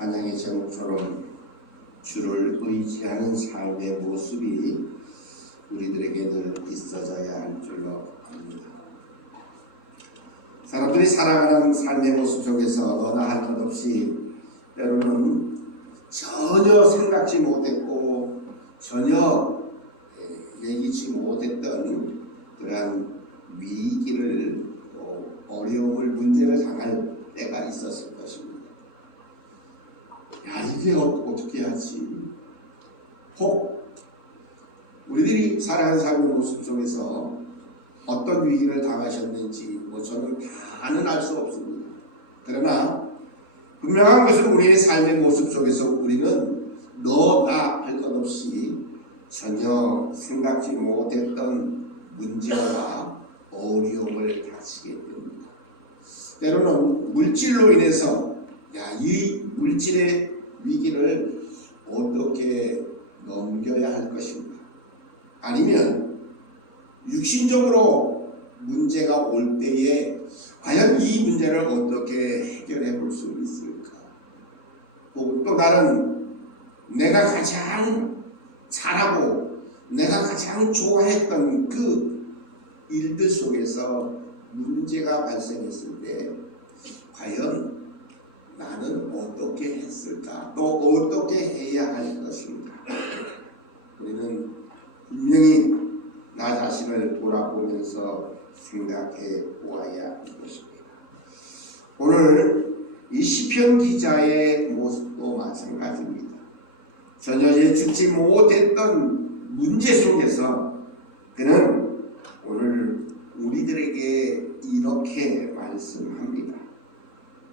찬양의 제목처럼 주를 의지하는 삶의 모습이 우리들에게 늘 있어져야 할 줄로 압니다. 사람들이 살아가는 삶의 모습 속에서 너나 할 것 없이 때로는 전혀 생각지 못했고 전혀 예기치 못했던 그러한 위기를 어려움을 문제를 당할 때가 있었을 것입니다. 야, 이게 어떻게 하지? 혹 우리들이 살아가는 삶의 모습 속에서 어떤 위기를 당하셨는지 저는 다는 알 수 없습니다. 그러나 분명한 것은 우리의 삶의 모습 속에서 우리는 너나 할 것 없이 전혀 생각지 못했던 문제와 어려움을 닥치게 됩니다. 때로는 물질로 인해서 이 물질의 위기를 어떻게 넘겨야 할 것인가, 아니면 육신적으로 문제가 올 때에 과연 이 문제를 어떻게 해결해 볼 수 있을까, 혹은 또 다른 내가 가장 잘하고 내가 가장 좋아했던 그 일들 속에서 문제가 발생했을 때 과연 나는 어떻게 했을까, 또 어떻게 해야 할 것인가. 우리는 분명히 나 자신을 돌아보면서 생각해 보아야 할 것입니다. 오늘 이 시편 기자의 모습도 마찬가지입니다. 전혀 예측지 못했던 문제 속에서 그는 오늘 우리들에게 이렇게 말씀합니다.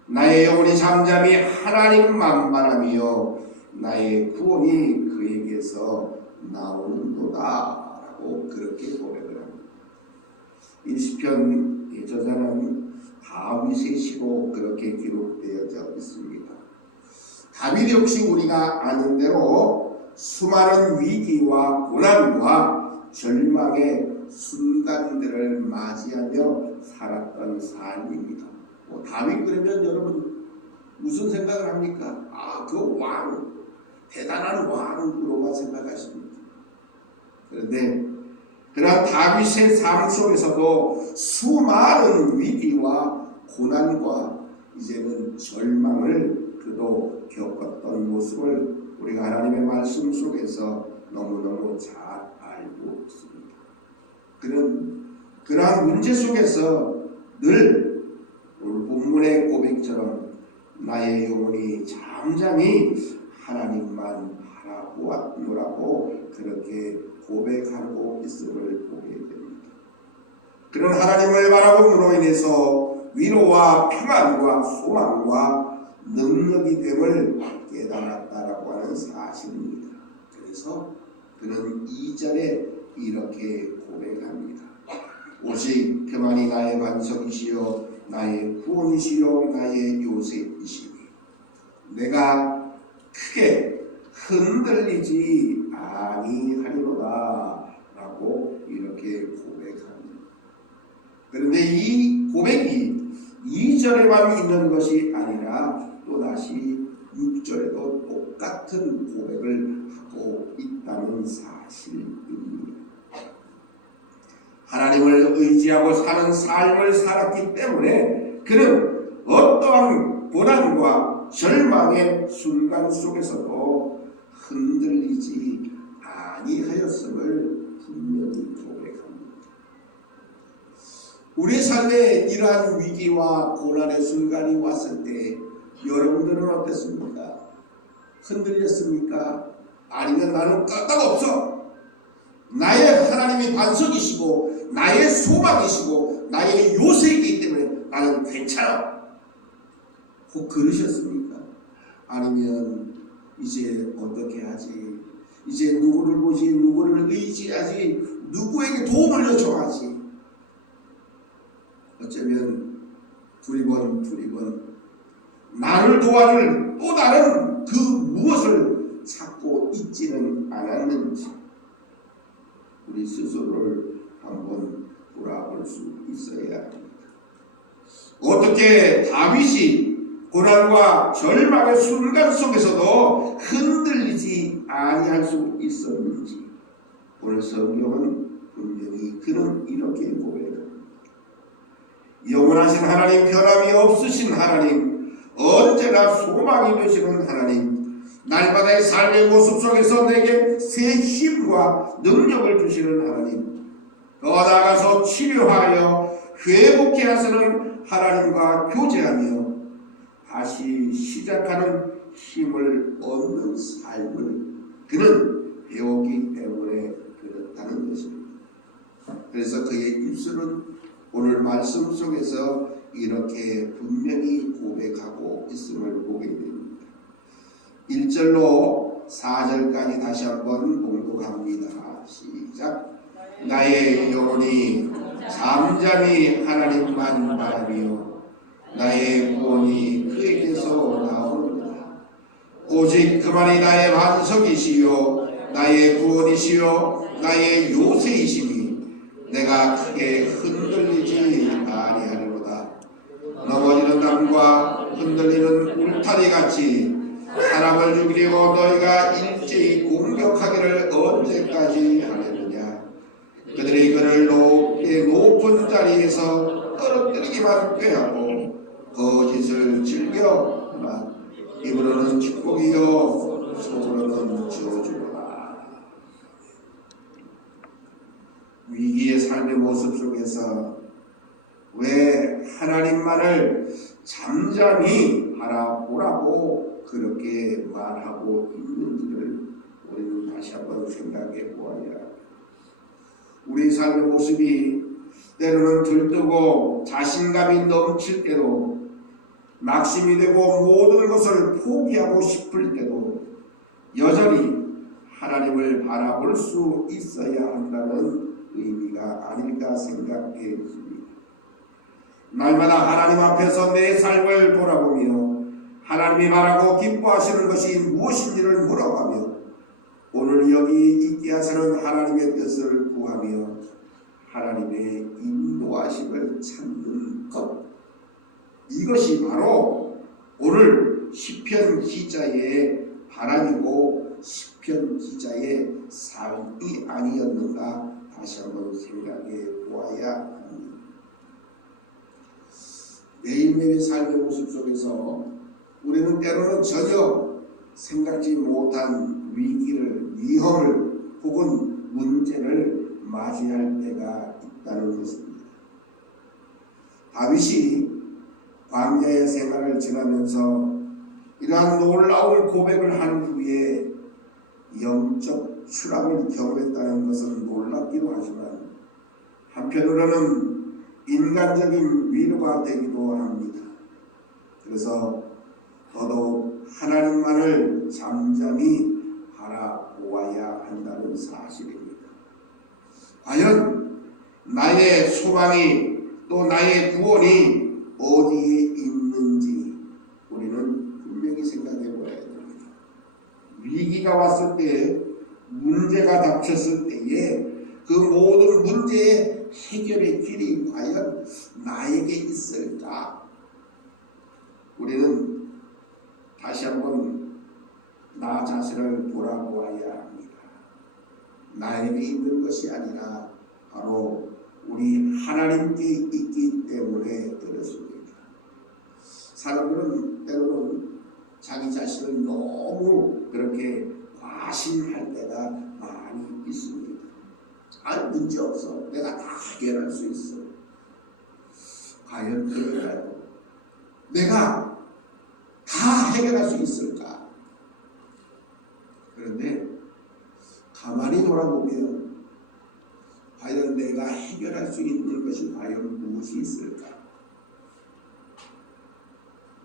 나의 영혼이 잠잠히 하나님만 바라며 나의 구원이 그에게서 나오는도다 라고 그렇게 고백을 합니다. 이 시편의 저자는 다윗의 시로 그렇게 기록되어져 있습니다. 다윗 역시 우리가 아는 대로 수많은 위기와 고난과 절망의 순간들을 맞이하며 살았던 삶입니다. 다윗 그러면 여러분 무슨 생각을 합니까? 그 왕, 대단한 왕으로만 생각하십니다. 그런데 그러한 다윗의 삶 속에서도 수많은 위기와 고난과 이제는 절망을 그도 겪었던 모습을 우리가 하나님의 말씀 속에서 너무너무 잘 알고 있습니다. 그는 그러한 문제 속에서 늘 오늘 본문의 고백처럼 나의 영혼이 잠잠히 하나님만 바라보았노라고 그렇게 고백하고 있음을 보게 됩니다. 그런 하나님을 바라봄으로 인해서 위로와 평안과 소망과 능력이 됨을 깨달았다라고 하는 사실입니다. 그래서 그는 2절에 이렇게 고백합니다. 오직 평안이 나의 반석이시여 나의 구원이시여 나의 요새이시니 내가 크게 흔들리지 아니하리로다 라고 이렇게 고백합니다. 그런데 이 고백이 2절에만 있는 것이 아니라 또다시 6절에도 똑같은 고백을 하고 있다는 사실입니다. 하나님을 의지하고 사는 삶을 살았기 때문에 그는 어떠한 고난과 절망의 순간 속에서도 흔들리지 아니하였음을 분명히 고백합니다. 우리 삶에 이러한 위기와 고난의 순간이 왔을 때 여러분들은 어땠습니까? 흔들렸습니까? 아니면 나는 끄떡없어, 나의 하나님이 반석이시고 나의 소망이시고 나의 요새이기 때문에 나는 괜찮아, 혹 그러셨습니까? 아니면 이제 어떻게 하지, 이제 누구를 보지, 누구를 의지하지, 누구에게 도움을 요청하지, 어쩌면 두리번 나를 도와줄 또 다른 그 무엇을 찾고 있지는 않았는지 우리 스스로를 한번 돌아볼 수 있어야 합니다. 어떻게 다윗이 고난과 절망의 순간 속에서도 흔들리지 아니할 수 있었는지 오늘 성경은 분명히 그는 이렇게 고백합니다. 영원하신 하나님, 변함이 없으신 하나님, 언제나 소망이 되시는 하나님, 날마다의 삶의 모습 속에서 내게 새 힘과 능력을 주시는 하나님, 더 나아가서 치료하여 회복케 하시는 하나님과 교제하며 다시 시작하는 힘을 얻는 삶을 그는 배웠기 때문에 그렇다는 것입니다. 그래서 그의 입술은 오늘 말씀 속에서 이렇게 분명히 고백하고 있음을 보게 됩니다. 1절로 4절까지 다시 한번 봉독합니다. 시작. 나의 영혼이 잠잠히 하나님만 바라며 나의 구원이 그에게서 나오느니라. 오직 그만이 나의 반석이시요 나의 구원이시요 나의 요새이시니 내가 크게 흔들리지 아니하리로다. 넘어지는 남과 흔들리는 울타리같이 사람을 죽이려고 너희가 일제히 공격하기를 언제까지 하려느냐. 그들이 그를 높은 자리에서 떨어뜨리기만 꾀하고 거짓을 즐겨하나 입으로는 축복이요 속으로는 저주로다. 위기의 삶의 모습 속에서 왜 하나님만을 잠잠히 바라보라고 그렇게 말하고 있는지를 우리는 다시 한번 생각해 보아야 합니다. 우리 삶의 모습이 때로는 들뜨고 자신감이 넘칠 때도 낙심이 되고 모든 것을 포기하고 싶을 때도 여전히 하나님을 바라볼 수 있어야 한다는 의미가 아닐까 생각해 봅니다. 날마다 하나님 앞에서 내 삶을 돌아보며 하나님이 바라고 기뻐하시는 것이 무엇인지를 물어가며 오늘 여기 있게 하시는 하나님의 뜻을 구하며 하나님의 인도하심을 찾는 것, 이것이 바로 오늘 시편 기자의 바람이고 시편 기자의 삶이 아니었는가 다시 한번 생각해 보아야 합니다. 매일매일 삶의 모습 속에서 우리는 때로는 전혀 생각지 못한 위기를, 위험을 혹은 문제를 맞이할 때가 있다는 것입니다. 다윗이 광야의 생활을 지나면서 이러한 놀라운 고백을 한 후에 영적 추락을 경험했다는 것은 놀랍기도 하지만 한편으로는 인간적인 위로가 되기도 합니다. 그래서 더더욱 하나님만을 잠잠히 바라보아야 한다는 사실입니다. 과연 나의 소망이 또 나의 구원이 어디에 있는지 우리는 분명히 생각해 보아야 됩니다. 위기가 왔을 때, 문제가 닥쳤을 때에 그 모든 문제의 해결의 길이 과연 나에게 있을까? 우리는 다시 한번 나 자신을 돌아보아야 합니다. 나에게 있는 것이 아니라 바로 우리 하나님께 있기 때문에 그렇습니다. 사람들은 때로는 자기 자신을 너무 그렇게 과신할 때가 많이 있습니다. 아니 문제 없어. 내가 다 해결할 수 있어. 과연 그럴까요? 내가 다 해결할 수 있을까? 그런데 가만히 돌아보면 과연 내가 해결할 수 있는 것이 과연 무엇이 있을까?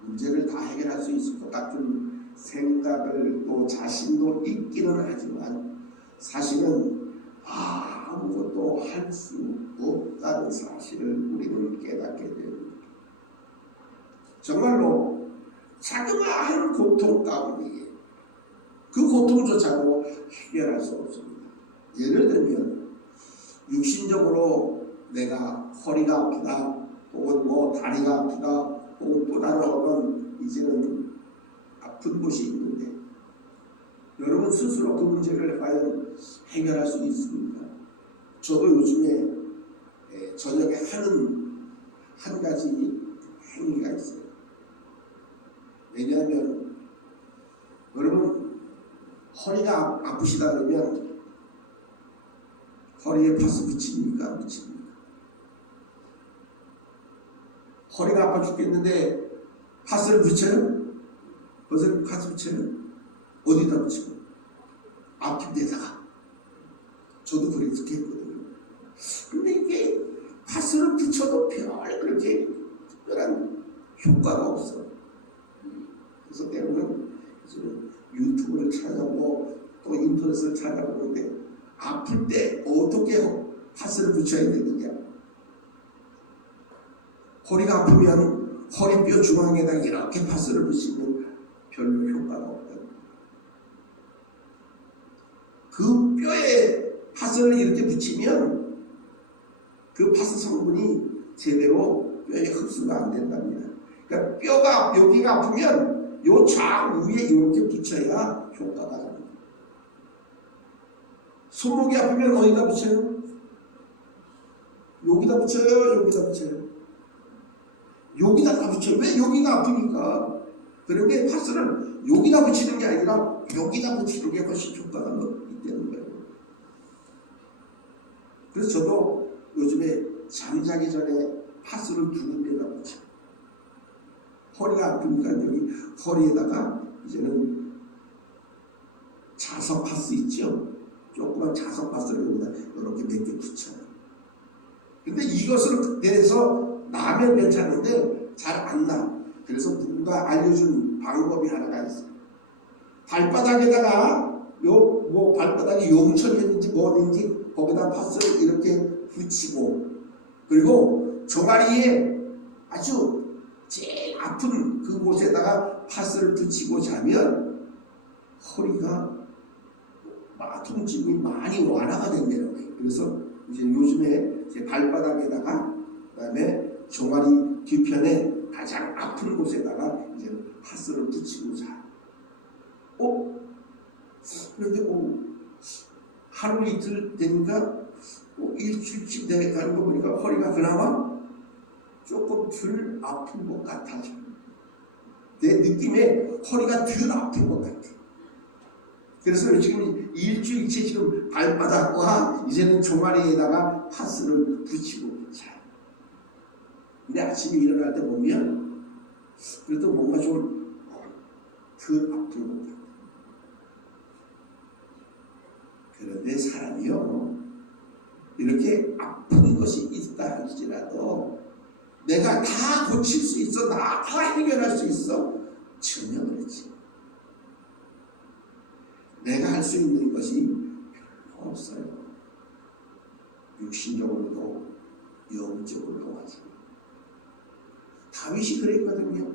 문제를 다 해결할 수 있을 것 같은 생각을 또 자신도 있기는 하지만 사실은 아무것도 할 수 없다는 사실을 우리는 깨닫게 됩니다. 정말로 자그마한 고통 가운데 그 고통조차도 해결할 수 없습니다. 예를 들면 육신적으로 내가 허리가 아프다 혹은 다리가 아프다 혹은 또 다른 어떤 이제는 아픈 곳이 있는데 여러분 스스로 그 문제를 과연 해결할 수 있습니까? 저도 요즘에 저녁에 하는 한 가지 행위가 있어요. 왜냐하면 여러분 허리가 아프시다 그러면 허리에 파스 붙입니까? 안 붙입니까? 허리가 아파 죽겠는데 파스를 붙여요? 무슨 파스 붙여요? 어디다 붙이고? 아픈 데다가. 저도 그렇게 했거든요. 근데 이게 파스를 붙여도 별 그렇게 특별한 효과가 없어. 그래서 때로는 유튜브를 찾아보고 또 인터넷을 찾아보는데 아플 때 어떻게 파스를 붙여야 되느냐. 허리가 아프면 허리뼈 중앙에다 이렇게 파스를 붙이면 별로 효과가 없다. 그 뼈에 파스를 이렇게 붙이면 그 파스 성분이 제대로 뼈에 흡수가 안 된답니다. 그러니까 뼈가 여기가 아프면 요 좌우에 이렇게 붙여야 효과가 납니다. 손목이 아프면 어디다 붙여요? 여기다 붙여요? 여기다 붙여요? 여기다 다 붙여요. 왜? 여기가 아프니까. 그런데 파스를 여기다 붙이는 게 아니라 여기다 붙이는 게 훨씬 효과가 있다는 거예요. 그래서 저도 요즘에 잠자기 전에 파스를 두 군데다 붙여요. 허리가 아프니까 여기 허리에다가 이제는 자석 파스 있죠? 조그만 자석 파스를 여기다 이렇게 몇 개 붙여요. 근데 이것을 내서 나면 괜찮은데 잘 안 나. 그래서 누군가 알려준 방법이 하나가 있어요. 발바닥에다가 뭐 발바닥이 용천이었는지 뭐든지 거기다 파스를 이렇게 붙이고 그리고 종아리에 아주 제일 아픈 그곳에다가 파스를 붙이고 자면 허리가 통증이 많이 완화가 된다는 거예요. 그래서 이제 요즘에 제 발바닥에다가 그다음에 종아리 뒤편에 가장 아픈 곳에다가 이제 파스를 붙이고 자. 그런데 하루 이틀 되니까 일주일쯤 돼가는 거 보니까 허리가 그나마 조금 덜 아픈 것 같아요. 내 느낌에 허리가 덜 아픈 것 같아. 그래서 지금 일주일째 지금 발바닥과 이제는 종아리에다가 파스를 붙이고 자요. 근데 아침에 일어날 때 보면 그래도 뭔가 좀 덜 아픈 것 같아. 그런데 사람이요 이렇게 아픈 것이 있다 할지라도 내가 다 고칠 수 있어, 다 해결할 수 있어? 전혀 그렇지. 내가 할 수 있는 것이 별로 없어요. 육신적으로도 영적으로도 하지만 다윗이 그랬거든요.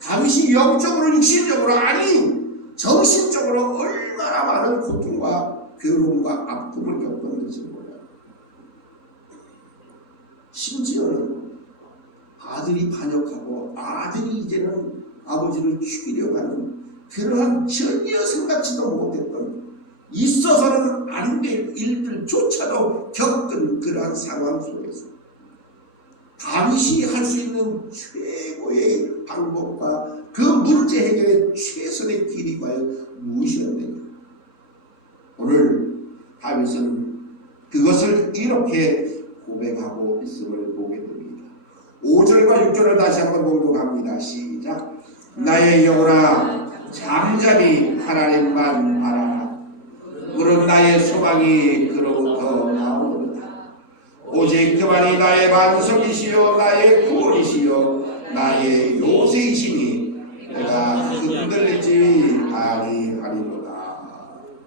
다윗이 영적으로 육신적으로 아니 정신적으로 얼마나 많은 고통과 괴로움과 아픔을 겪었는지 몰라요. 심지어는 아들이 반역하고 아들이 이제는 아버지를 죽이려고 하는 그러한 전혀 생각지도 못했던 있어서는 안 될 일들조차도 겪은 그러한 상황 속에서 다윗이 할 수 있는 최고의 방법과 그 문제 해결의 최선의 길이 과연 무엇이었느냐. 오늘 다윗은 그것을 이렇게 고백하고 있음을 보게 됩니다. 5절과 6절을 다시 한번 봉독합니다. 시작. 나의 영혼아 잠잠히 하나님만 바라라. 무릇 나의 소망이 그로부터 나오느니라. 오직 그만이 나의 반석이시요 나의 구원이시요 나의 요새이시니 내가 흔들리지 아니하리로다.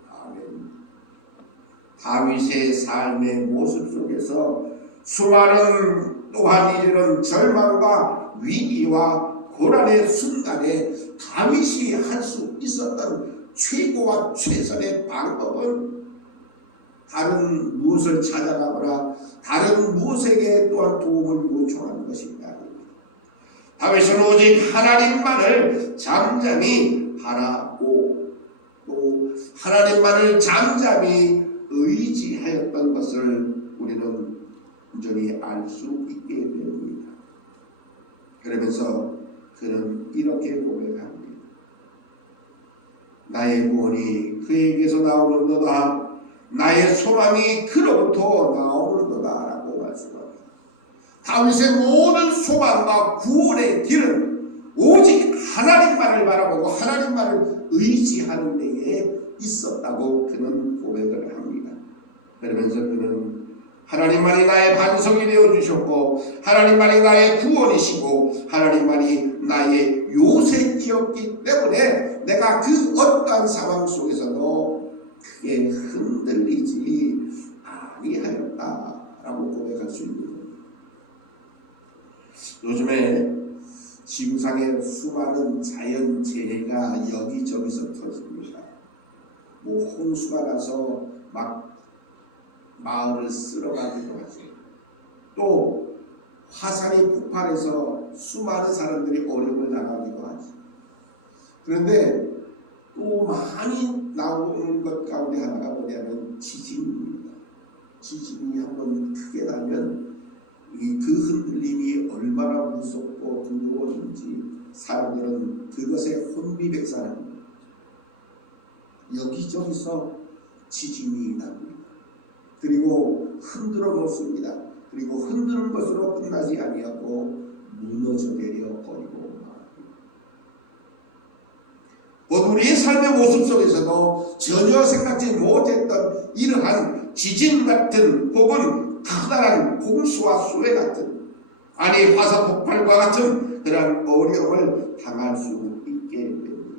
아멘. 다윗의 삶의 모습 속에서 수많은 또한 이제는 절망과 위기와 고난의 순간에 다윗이 할 수 있었던 최고와 최선의 방법은 다른 무엇을 찾아가거나 다른 무엇에게 또한 도움을 요청하는 것이 아닙니다. 다윗은 오직 하나님만을 잠잠히 바라고 또 하나님만을 잠잠히 의지하였던 것을 우리는 온전히 알 수 있게 됩니다. 그러면서 그는 이렇게 고백합니다. 나의 구원이 그에게서 나오는도다. 나의 소망이 그로부터 나오는도다 라고 말씀합니다. 다윗의 모든 소망과 구원의 길은 오직 하나님만을 바라보고 하나님만을 의지하는 데에 있었다고 그는 고백을 합니다. 그러면서 그는 하나님만이 나의 반석이 되어주셨고 하나님만이 나의 구원이시고 하나님만이 나의 요새이었기 때문에 내가 그 어떠한 상황 속에서도 크게 흔들리지 아니하였다라고 고백할 수 있는 겁니다. 요즘에 지구상에 수많은 자연재해가 여기저기서 터집니다. 뭐 홍수가 나서 막 마을을 쓸어가기도 하죠. 또 화산이 폭발해서 수많은 사람들이 어려움을 당하기도 하죠. 그런데 또 많이 나오는 것 가운데 하나가 뭐냐면 지진입니다. 지진이 한번 크게 나면 그 흔들림이 얼마나 무섭고 두려웠는지 사람들은 그것에 혼비백산합니다. 여기저기서 지진이 납니다. 그리고 흔들어 놓습니다. 그리고 흔드는 것으로 끝나지 아니하고 무너져 내려 버리고 말합니다. 곧 우리의 삶의 모습 속에서도 전혀 생각지 못했던 이러한 지진 같은 혹은 커다란 홍수와 수해 같은 아니 화산 폭발과 같은 그런 어려움을 당할 수 있게 됩니다.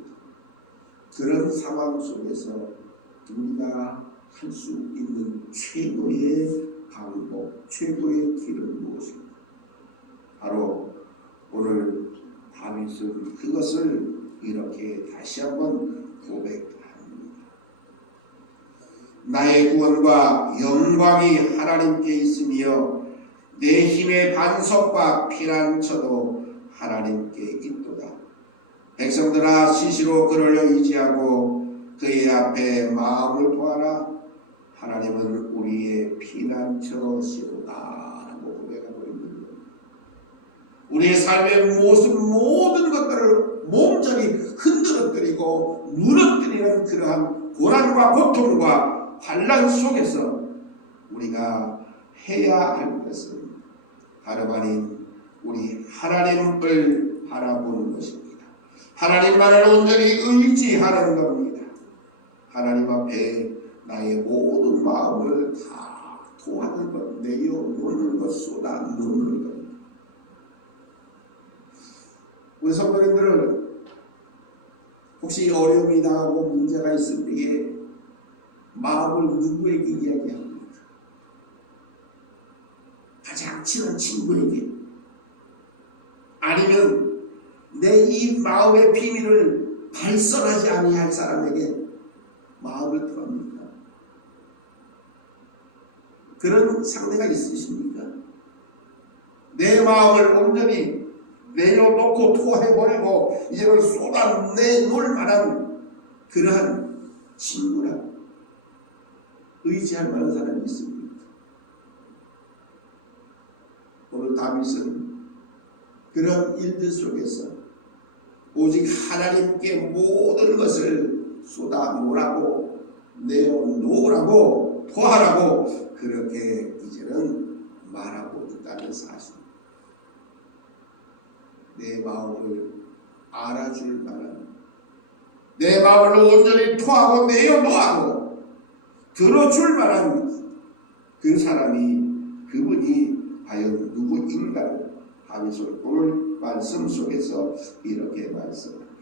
그런 상황 속에서 우리가 할 수 있는 최고의 방법, 최고의 길은 무엇입니까? 바로 오늘 다윗은 그것을 이렇게 다시 한번 고백합니다. 나의 구원과 영광이 하나님께 있으며 내 힘의 반석과 피난처도 하나님께 있도다. 백성들아 시시로 그를 의지하고 그의 앞에 마음을 토하라. 하나님은 우리의 피난처시로다 라고 고백하고 있는 겁니다. 우리의 삶의 모든 것들을 몸전히 흔들어뜨리고 무너뜨리는 그러한 고난과 고통과 환난 속에서 우리가 해야 할 것은 다름 아닌 우리 하나님을 바라보는 것입니다. 하나님만을 온전히 의지하는 겁니다. 하나님 앞에 나의 모든 마음을 다 토하는 것, 내어놓는 것, 쏟아놓는 것. 우리 성도님들은 혹시 어려움이 당하고 문제가 있을 때에 마음을 누구에게 이야기합니까? 가장 친한 친구에게? 아니면 내 이 마음의 비밀을 발설하지 아니할 사람에게 마음을 풀합니까? 그런 상대가 있으십니까? 내 마음을 온전히 내려놓고 토해버리고 이제는 쏟아내놓을 만한 그러한 친구라 의지할 만한 사람이 있습니까? 오늘 다윗은 그런 일들 속에서 오직 하나님께 모든 것을 쏟아놓으라고 내어놓으라고 토하라고 그렇게 이제는 말하고 있다는 사실. 내 마음을 알아줄 만한 내 마음을 온전히 토하고 내어놓고 들어줄 만한 그 사람이 그분이 과연 누구인가를 다윗은 오늘 말씀 속에서 이렇게 말씀합니다.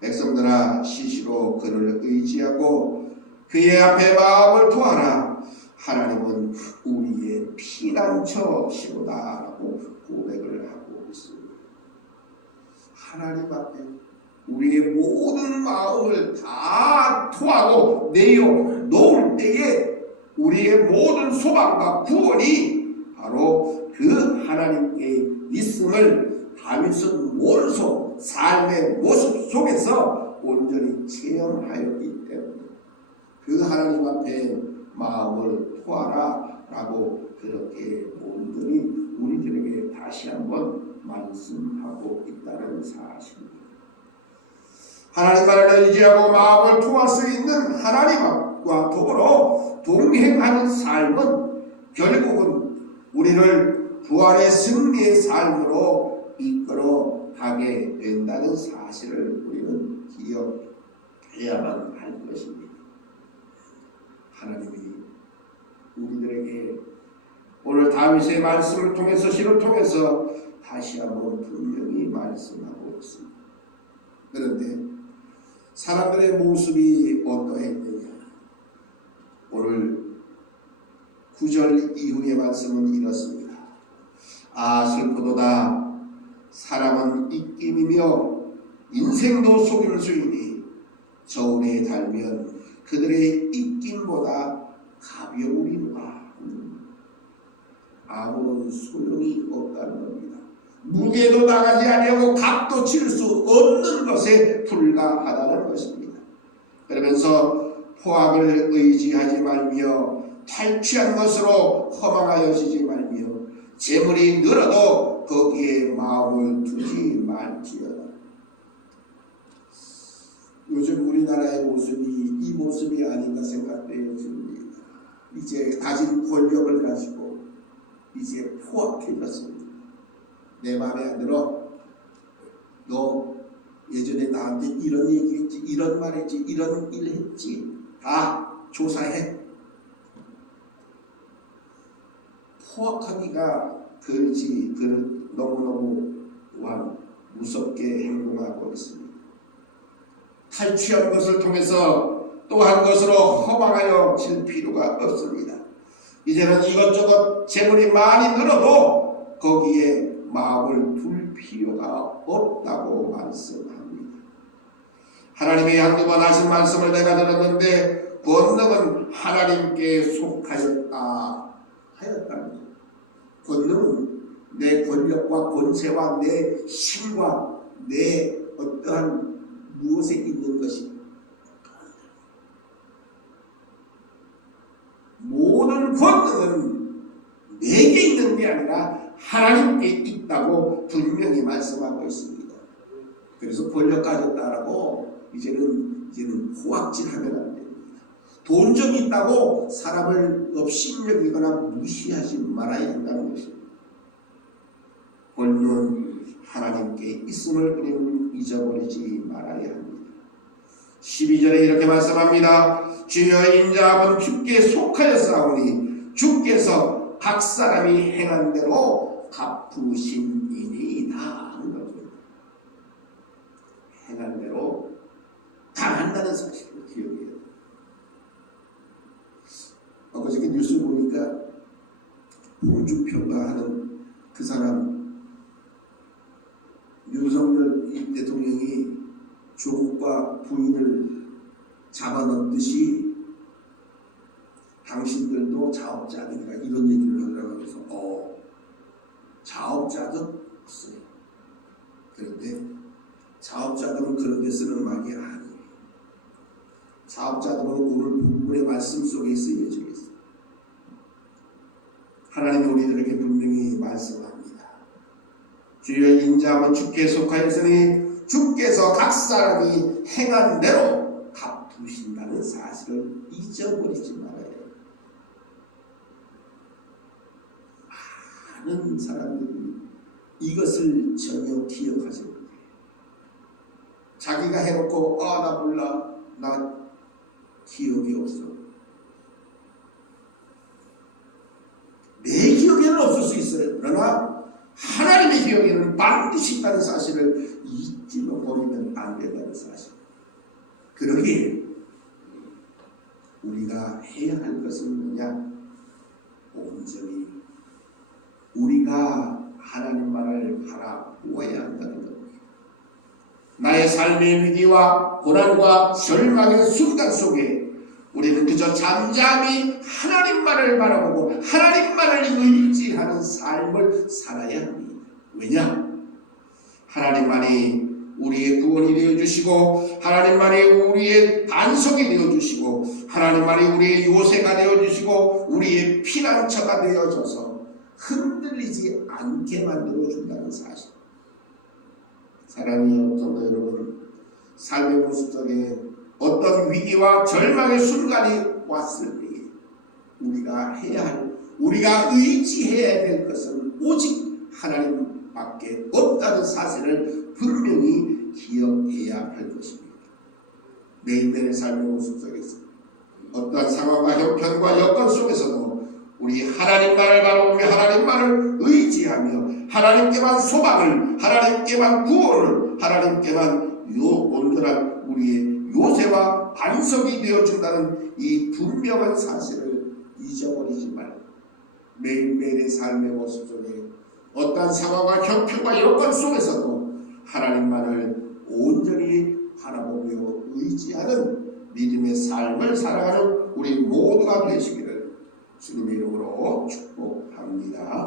백성들아 시시로 그를 의지하고 그의 앞에 마음을 토하라. 하나님은 우리의 피난처시로다 라고 고백을 하고 있습니다. 하나님 앞에 우리의 모든 마음을 다 토하고 내어놓을 때에 우리의 모든 소망과 구원이 바로 그 하나님께 있음을 다윗은 원소 삶의 모습 속에서 온전히 체험하였기 때문에 그 하나님 앞에 마음을 토하라 라고 그렇게 온전히 우리들에게 다시 한번 말씀하고 있다는 사실입니다. 하나님만을 의지하고 마음을 토할 수 있는 하나님과 더불어 동행하는 삶은 결국은 우리를 부활의 승리의 삶으로 이끌어 가게 된다는 사실을 우리는 기억해야만 할 것입니다. 하나님이 우리들에게 오늘 다윗의 말씀을 통해서 시를 통해서 다시 한번 분명히 말씀하고 있습니다. 그런데 사람들의 모습이 어떠했느냐? 오늘 9절 이후의 말씀은 이렇습니다. 아 슬프도다. 사람은 입김이며 인생도 속일 수이니 저울에 달면 그들의 입김보다 가벼우리로다. 아무런 소용이 없다는 겁니다. 무게도 나가지 아니하고 값도 칠 수 없는 것에 불과하다는 것입니다. 그러면서 포악을 의지하지 말며 탈취한 것으로 허망하여지지 말며 재물이 늘어도 거기에 마음을 두지 말지어다. 요즘 우리나라의 모습이 이 모습이 아닌가 생각되어집니다. 이제 가진 권력을 가지고 이제 포악해졌습니다. 내 마음에 안 들어. 너 예전에 나한테 이런 얘기했지, 이런 말했지, 이런 일 했지. 다 조사해. 포악하기가 그렇지 너무너무 무섭게 행동하고 있습니다. 탈취한 것을 통해서 또 한 것으로 허망하여 질 필요가 없습니다. 이제는 이것저것 재물이 많이 늘어도 거기에 마음을 둘 필요가 없다고 말씀합니다. 하나님이 한두 번 하신 말씀을 내가 들었는데 권능은 하나님께 속하였다 하였다는 것. 권능은 내 권력과 권세와 내 힘과 내 어떠한 무엇에 있는 것이 모든 권능은 내게 있는 게 아니라 하나님께 있다고 분명히 말씀하고 있습니다. 그래서 권력 가졌다라고 이제는 호악질하면 안 됩니다. 돈 좀 있다고 사람을 업신여기거나 무시하지 말아야 한다는 것입니다. 권능은 하나님께 있음을 우리는 잊어버리지 말아야 합니다. 12절에 이렇게 말씀합니다. 주여 인자함은 주께 속하였사오니 주께서 각 사람이 행한 대로 갚으심이니이다 하는 겁니다. 행한 대로 당한다는 사실을 기억해야 돼요. 어저께 뉴스 보니까 홍준표가 하는 그 사람 윤석열 대통령이 조국과 부인을 잡아넣듯이 당신들도 자업자들이라 이런 얘기를 하더라고요. 그래서 자업자들 없어요. 그런데 자업자들은 그런 데 쓰는 말이 아니에요. 자업자들은 오늘 본문의 말씀 속에 쓰여져 있어요. 하나님이 우리들에게 분명히 말씀합니다. 주여 인자함은 주께 속하였으니 주께서 각 사람이 행한 대로 갚으신다는 사실을 잊어버리지 말아야 해요. 많은 사람들이 이것을 전혀 기억하지 못해요. 자기가 해놓고 나 몰라, 나 기억이 없어. 내 기억에는 없을 수 있어요. 그러나 하나님의 기억에는 반드시 있다는 사실을 잊지 버리면 안 된다는 사실. 그러기에 우리가 해야 할 것은 뭐냐? 온전히 우리가 하나님만을 바라보아야 한다는 겁니다. 나의 삶의 위기와 고난과 절망의 순간 속에 우리는 그저 잠잠히 하나님만을 바라보고 하나님만을 의지하는 삶을 살아야 합니다. 왜냐? 하나님만이 우리의 구원이 되어주시고 하나님만이 우리의 반석이 되어주시고 하나님만이 우리의 요새가 되어주시고 우리의 피난처가 되어져서 흔들리지 않게 만들어준다는 사실. 사랑하는 성도 여러분, 삶의 모습 속에 어떤 위기와 절망의 순간이 왔을 때에 우리가 해야 할, 우리가 의지해야 될 것은 오직 하나님밖에 없다는 사실을 분명히 기억해야 할 것입니다. 매일매일 삶의 모습 속에서 어떠한 상황과 형편과 여건 속에서도 우리 하나님만을 바라보며 하나님만을 의지하며 하나님께만 소망을, 하나님께만 구원을, 하나님께만 온전한 우리의 요새와 반석이 되어준다는 이 분명한 사실을 잊어버리지 말고 매일매일의 삶의 모습 속에 어떠한 상황과 형편과 여건 속에서도 하나님만을 온전히 바라보며 의지하는 믿음의 삶을 살아가는 우리 모두가 되시기를 주님의 이름으로 축복합니다.